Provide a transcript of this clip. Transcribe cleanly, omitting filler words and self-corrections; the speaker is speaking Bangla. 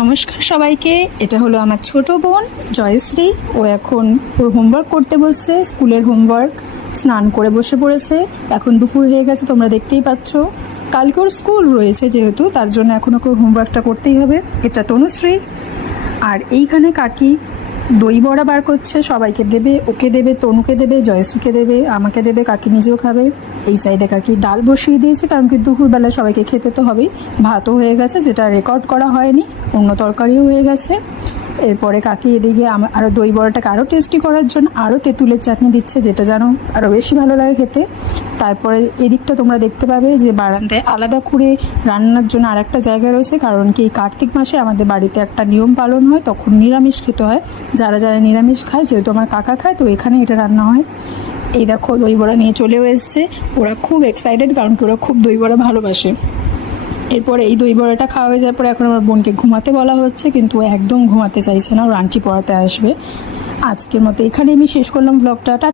নমস্কার সবাইকে। এটা হলো আমার ছোট বোন জয়শ্রী। ও এখন ওর হোমওয়ার্ক করতে বসছে, স্কুলের হোমওয়ার্ক। স্নান করে বসে পড়েছে। এখন দুপুর হয়ে গেছে, তোমরা দেখতেই পাচ্ছ। কালকে ওর স্কুল রয়েছে যেহেতু, তার জন্য এখন ওকে হোমওয়ার্কটা করতেই হবে। এটা তনুশ্রী। আর এইখানে কাকি দই বড়া বার করছে, সবাইকে দেবে। ওকে দেবে, তনুকে দেবে, জয়শ্রীকে দেবে, আমাকে দেবে, কাকি নিজেও খাবে। এই সাইডে কাকি ডাল বসিয়ে দিয়েছে, কারণ কি দুপুরবেলা সবাইকে খেতে তো হবেই। ভাতও হয়ে গেছে, যেটা রেকর্ড করা হয়নি, অন্য তরকারিও হয়ে গেছে। এরপরে কাকি এদিকে আরও দই বড়াটাকে আরও টেস্টি করার জন্য আরও তেঁতুলের চাটনি দিচ্ছে, যেটা যেন আরও বেশি ভালো লাগে খেতে। তারপরে এদিকটা তোমরা দেখতে পাবে যে বারান্দায় আলাদা করে রান্নার জন্য আর একটা জায়গা রয়েছে, কারণ কি এই কার্তিক মাসে আমাদের বাড়িতে একটা নিয়ম পালন হয়, তখন নিরামিষ খেতে হয়। যারা যারা নিরামিষ খায়, যেহেতু আমার কাকা খায়, তো এখানে এটা রান্না হয়। এই দেখো দই বড়া নিয়ে চলেও এসছে। ওরা খুব এক্সাইটেড, কারণ কি ওরা খুব দই বড়া ভালোবাসে। এরপরে এই দই বড়াটা খাওয়া হয়ে যাওয়ার পরে এখন আমার বোনকে ঘুমাতে বলা হচ্ছে, কিন্তু ও একদম ঘুমাতে চাইছে না, ওর আন্টি পড়াতে আসবে। আজকের মতো এখানে আমি শেষ করলাম ব্লগটা।